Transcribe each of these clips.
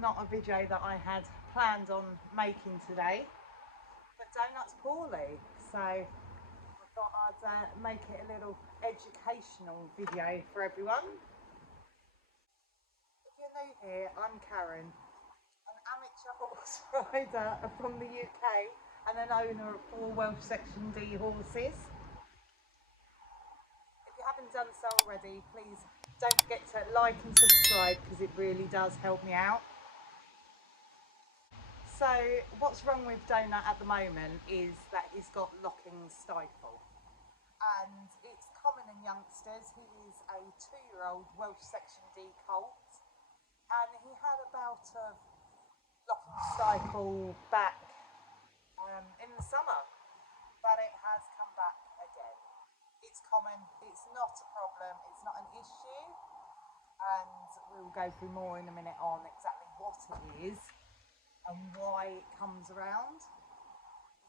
not a video that I had planned on making today, but Donut's poorly, so I thought I'd make it a little educational video for everyone. If you're new here, I'm Karen, an amateur horse rider from the UK and an owner of 4 Welsh Section D horses. If you haven't done so already, please don't forget to like and subscribe because it really does help me out. So what's wrong with Donut at the moment is that he's got locking stifle, and it's common in youngsters. He is a 2-year-old Welsh Section D colt, and he had a bout of locking stifle back in the summer, but it has come back again. It's common, it's not a problem, it's not an issue, and we'll go through more in a minute on exactly what it is and why it comes around.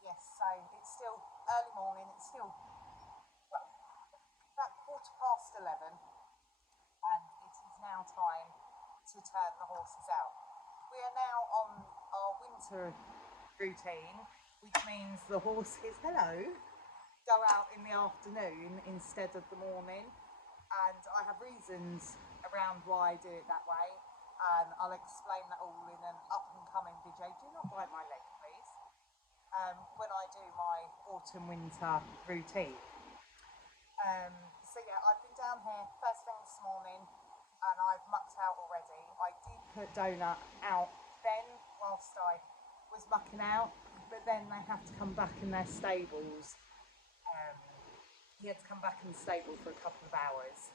Yes, so it's still early morning, it's still about 11:15, and it is now time to turn the horses out. We are now on our winter routine, which means the horses, go out in the afternoon instead of the morning, and I have reasons around why I do it that way, and I'll explain that all in an up and coming video. Do not bite my leg, please. When I do my autumn winter routine. So yeah, I've been down here first thing this morning and I've mucked out already. I did put Donut out then whilst I was mucking out, but then they have to come back in their stables. He had to come back in the stable for a couple of hours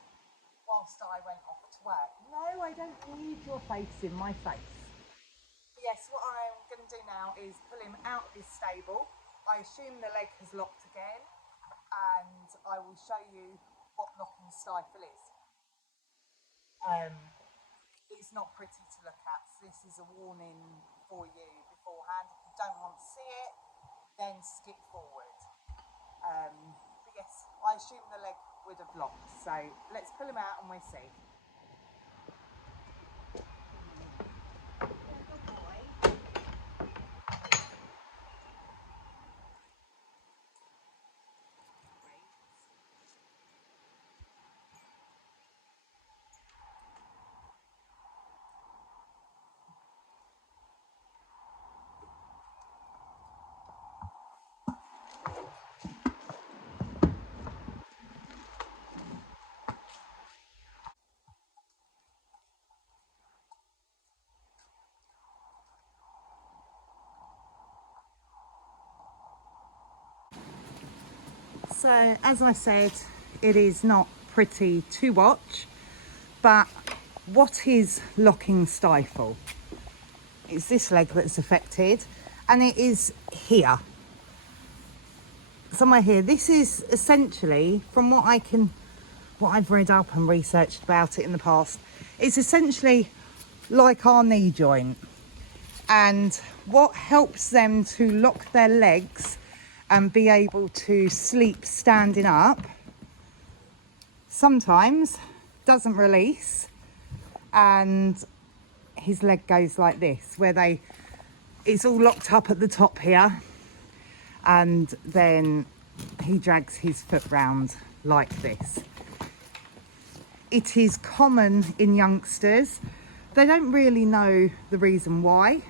whilst I went off to work. No, I don't need your face in my face. But yes, what I'm going to do now is pull him out of his stable. I assume the leg has locked again, and I will show you what locking stifle is. It's not pretty to look at, so this is a warning for you beforehand. If you don't want to see it, then skip forward. But yes, I assume the leg would have locked, so let's pull him out and we'll see. So as I said, it is not pretty to watch, but what is locking stifle? It's this leg that's affected, and it is here, somewhere here. This is essentially, from what I've read up and researched about it in the past, it's essentially like our knee joint, and what helps them to lock their legs and be able to sleep standing up sometimes doesn't release, and his leg goes like this, where it's all locked up at the top here, and then he drags his foot round like this. It is common in youngsters. They don't really know the reason why.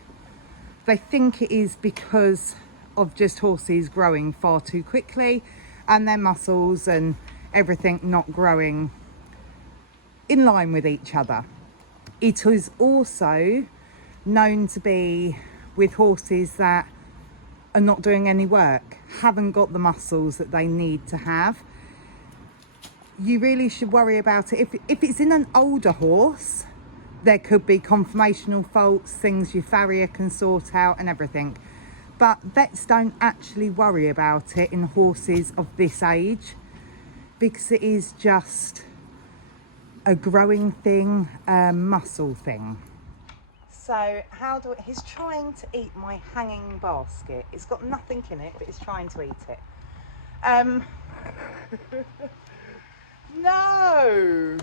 They think it is because of just horses growing far too quickly and their muscles and everything not growing in line with each other. It is also known to be with horses that are not doing any work, haven't got the muscles that they need to have. You really should worry about it. If it's in an older horse, there could be conformational faults, things your farrier can sort out and everything. But vets don't actually worry about it in horses of this age, because it is just a growing thing, a muscle thing. So he's trying to eat my hanging basket. It's got nothing in it, but he's trying to eat it. No!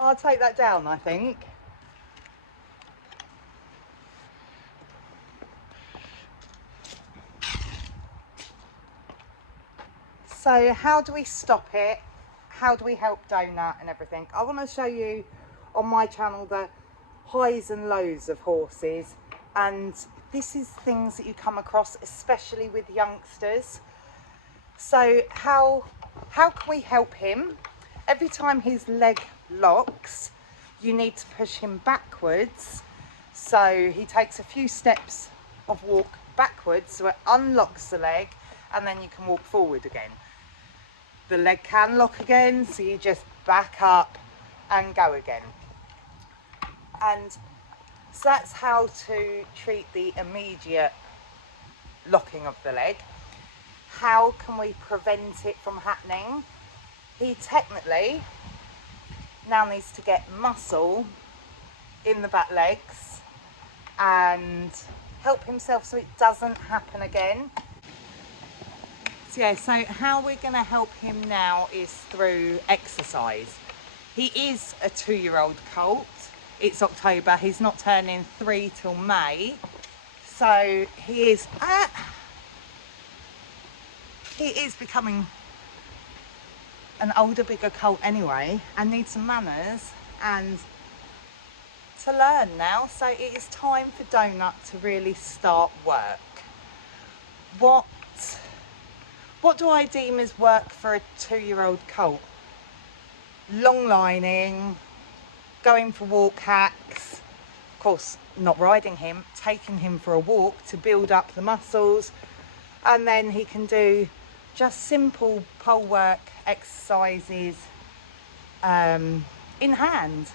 I'll take that down, I think. So how do we stop it? How do we help Donut and everything? I want to show you on my channel the highs and lows of horses, and this is things that you come across, especially with youngsters. So how can we help him? Every time his leg locks, you need to push him backwards, so he takes a few steps of walk backwards, so it unlocks the leg, and then you can walk forward again. The leg can lock again, so you just back up and go again. And so that's how to treat the immediate locking of the leg. How can we prevent it from happening? He technically now needs to get muscle in the back legs and help himself so it doesn't happen again. So yeah, so how we're going to help him now is through exercise. He is a 2-year-old colt. It's October, he's not turning 3 till May, so he is becoming an older, bigger colt anyway, and needs some manners and to learn now. So it is time for Donut to really start work. What do I deem as work for a 2-year-old colt? Long lining, going for walk hacks, of course not riding him, taking him for a walk to build up the muscles, and then he can do just simple pole work exercises in hand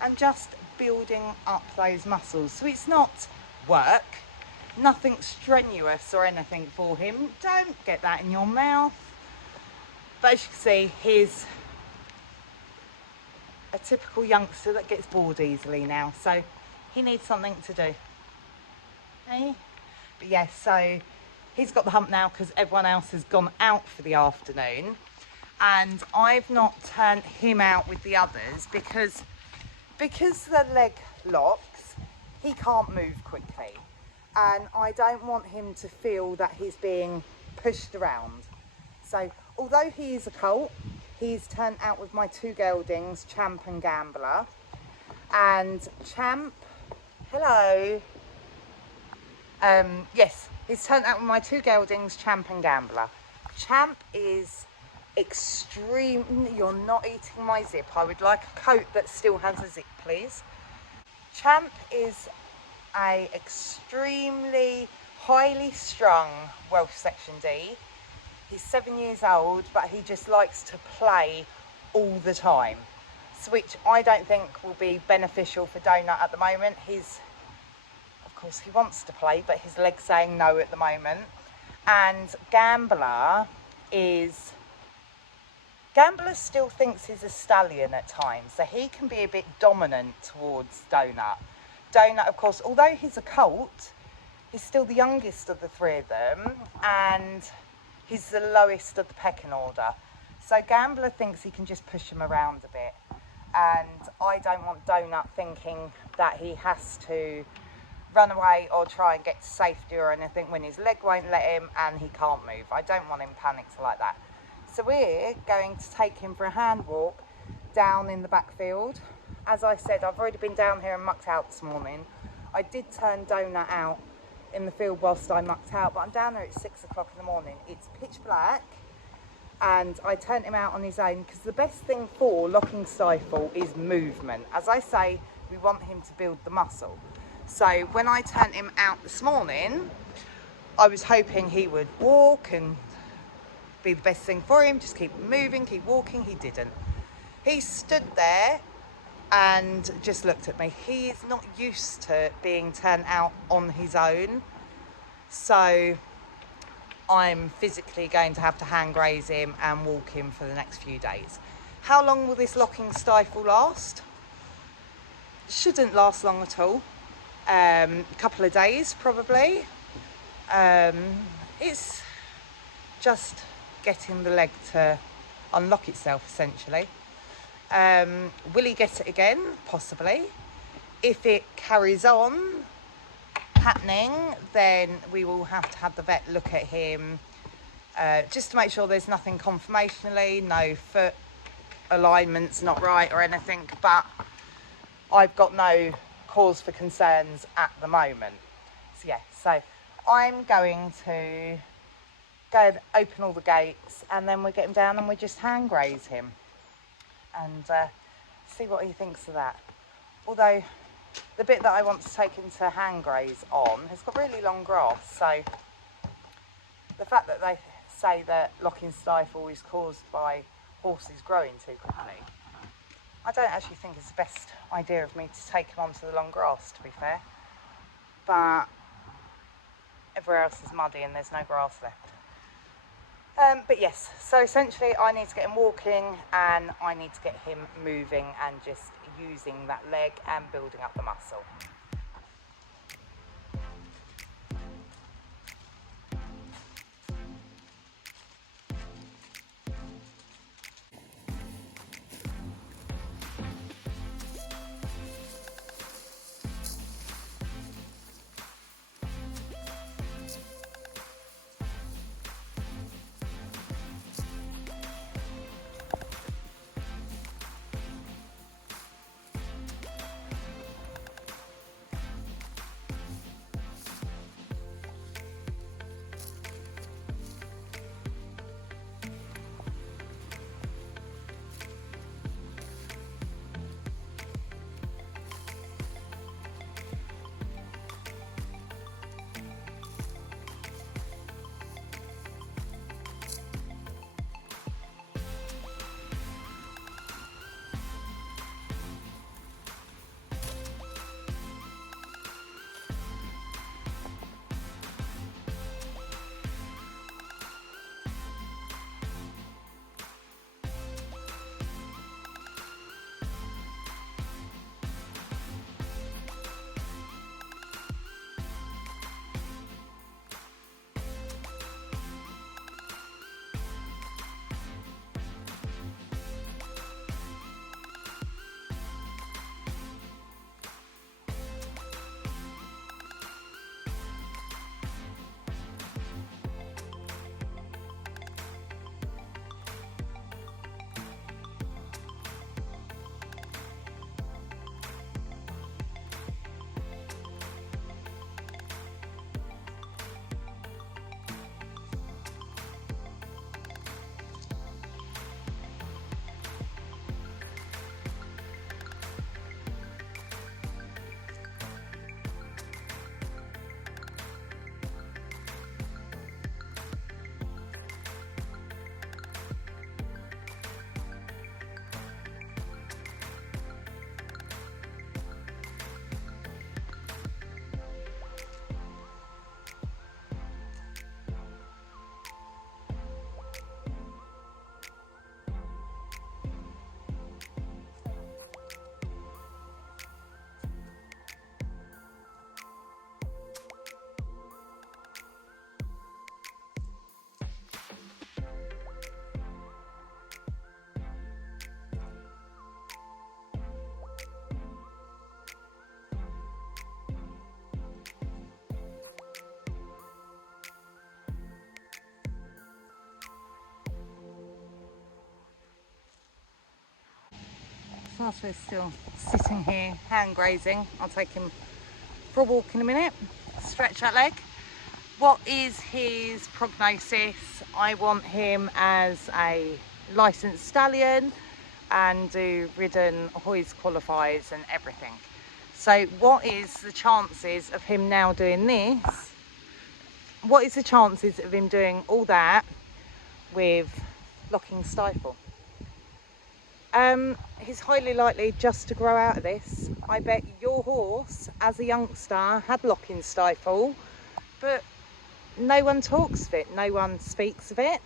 and just building up those muscles. So it's not work, nothing strenuous or anything for him. Don't get that in your mouth. But as you can see, he's a typical youngster that gets bored easily now, so he needs something to do. Hey? But yes, so he's got the hump now because everyone else has gone out for the afternoon, and I've not turned him out with the others because the leg locks, he can't move quickly, and I don't want him to feel that he's being pushed around. So although he is a colt, he's turned out with my 2 geldings, Champ and Gambler. And Champ, hello. Yes, he's turned out with my 2 geldings, Champ and Gambler. Champ is extreme. You're not eating my zip. I would like a coat that still has a zip, please. Champ is a extremely highly strung Welsh Section D. He's 7 years old, but he just likes to play all the time, which I don't think will be beneficial for Donut at the moment. Of course, he wants to play, but his leg's saying no at the moment. And Gambler still thinks he's a stallion at times, so he can be a bit dominant towards Donut. Donut, of course, although he's a colt, he's still the youngest of the 3 of them, and he's the lowest of the pecking order. So Gambler thinks he can just push him around a bit. And I don't want Donut thinking that he has to run away or try and get to safety or anything when his leg won't let him and he can't move. I don't want him panicked like that. So we're going to take him for a hand walk down in the backfield. As I said, I've already been down here and mucked out this morning. I did turn Donut out in the field whilst I mucked out, but I'm down there at 6 o'clock in the morning. It's pitch black, and I turned him out on his own because the best thing for locking stifle is movement. As I say, we want him to build the muscle. So when I turned him out this morning, I was hoping he would walk and be the best thing for him, just keep moving, keep walking. He didn't. He stood there and just looked at me. He is not used to being turned out on his own, so I'm physically going to have to hand graze him and walk him for the next few days. How long will this locking stifle last? Shouldn't last long at all. A couple of days probably. It's just getting the leg to unlock itself essentially. Will he get it again? Possibly. If it carries on happening, then we will have to have the vet look at him just to make sure there's nothing conformationally, no foot alignment's not right or anything, but I've got no cause for concerns at the moment. So yeah, so I'm going to go and open all the gates, and then we get him down and we just hand graze him and see what he thinks of that. Although the bit that I want to take him to hand graze on has got really long grass, so the fact that they say that locking stifle is caused by horses growing too quickly, I don't actually think it's the best idea of me to take him onto the long grass, to be fair. But everywhere else is muddy and there's no grass left. But yes, so essentially I need to get him walking and I need to get him moving and just using that leg and building up the muscle. Whilst we're still sitting here hand grazing, I'll take him for a walk in a minute, stretch that leg. What is his prognosis? I want him as a licensed stallion and do ridden, hoys qualifies and everything. So what is the chances of him now doing this? What is the chances of him doing all that with locking stifle? He's highly likely just to grow out of this. I bet your horse as a youngster had locking stifle, but no one talks of it, no one speaks of it.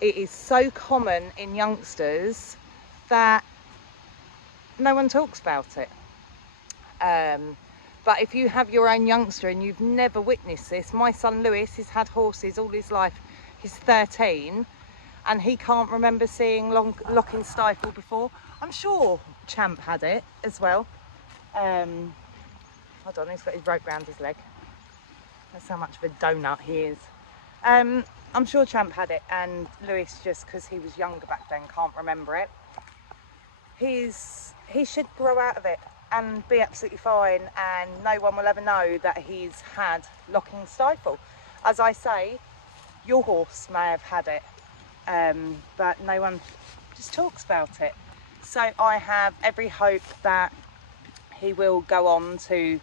It is so common in youngsters that no one talks about it. But if you have your own youngster and you've never witnessed this, my son Lewis has had horses all his life. He's 13 and he can't remember seeing locking stifle before. I'm sure Champ had it as well. Hold on, he's got his rope round his leg. That's how much of a donut he is. I'm sure Champ had it, and Lewis, just because he was younger back then, can't remember it. He should grow out of it and be absolutely fine, and no one will ever know that he's had locking stifle. As I say, your horse may have had it, but no one just talks about it. So I have every hope that he will go on to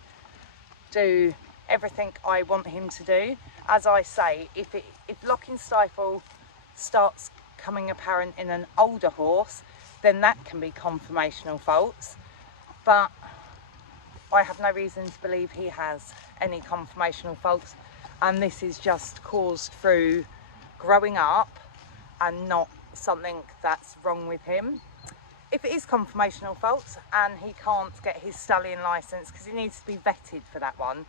do everything I want him to do. As I say, if locking stifle starts coming apparent in an older horse, then that can be conformational faults, but I have no reason to believe he has any conformational faults, and this is just caused through growing up and not something that's wrong with him. If it is conformational faults and he can't get his stallion licence, because he needs to be vetted for that one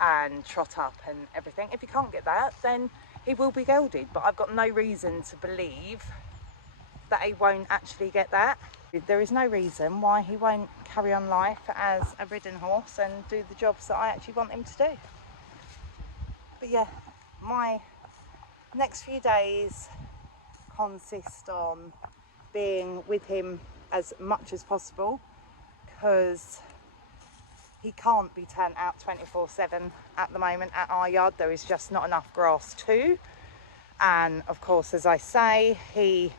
and trot up and everything, if he can't get that, then he will be gelded, but I've got no reason to believe that he won't actually get that. There is no reason why he won't carry on life as a ridden horse and do the jobs that I actually want him to do. But yeah, my next few days consist on being with him as much as possible, because he can't be turned out 24/7 at the moment at our yard. There is just not enough grass too, and of course, as I say, he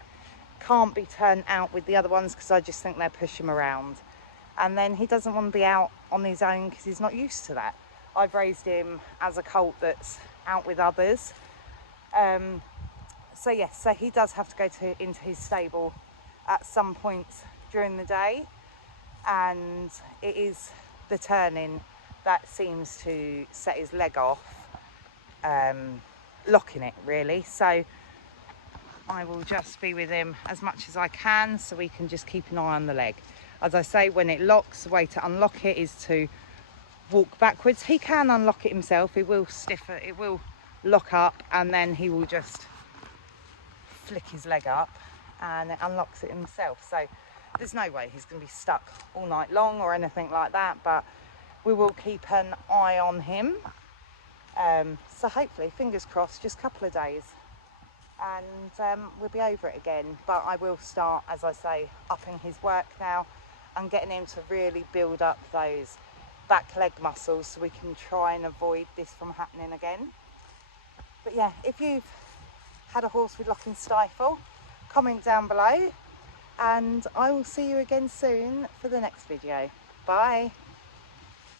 can't be turned out with the other ones because I just think they'll push him around, and then he doesn't want to be out on his own because he's not used to that. I've raised him as a colt that's out with others, so yes, so he does have to go into his stable at some points during the day, and it is the turning that seems to set his leg off, locking it really. So I will just be with him as much as I can so we can just keep an eye on the leg. As I say, when it locks, the way to unlock it is to walk backwards. He can unlock it himself, it will stiffen, it will lock up, and then he will just flick his leg up and it unlocks it himself. So there's no way he's going to be stuck all night long or anything like that, but we will keep an eye on him. So hopefully, fingers crossed, just a couple of days and we'll be over it again. But I will start, as I say, upping his work now and getting him to really build up those back leg muscles so we can try and avoid this from happening again. But yeah, if you've had a horse with locking stifle, comment down below, and I will see you again soon for the next video. Bye.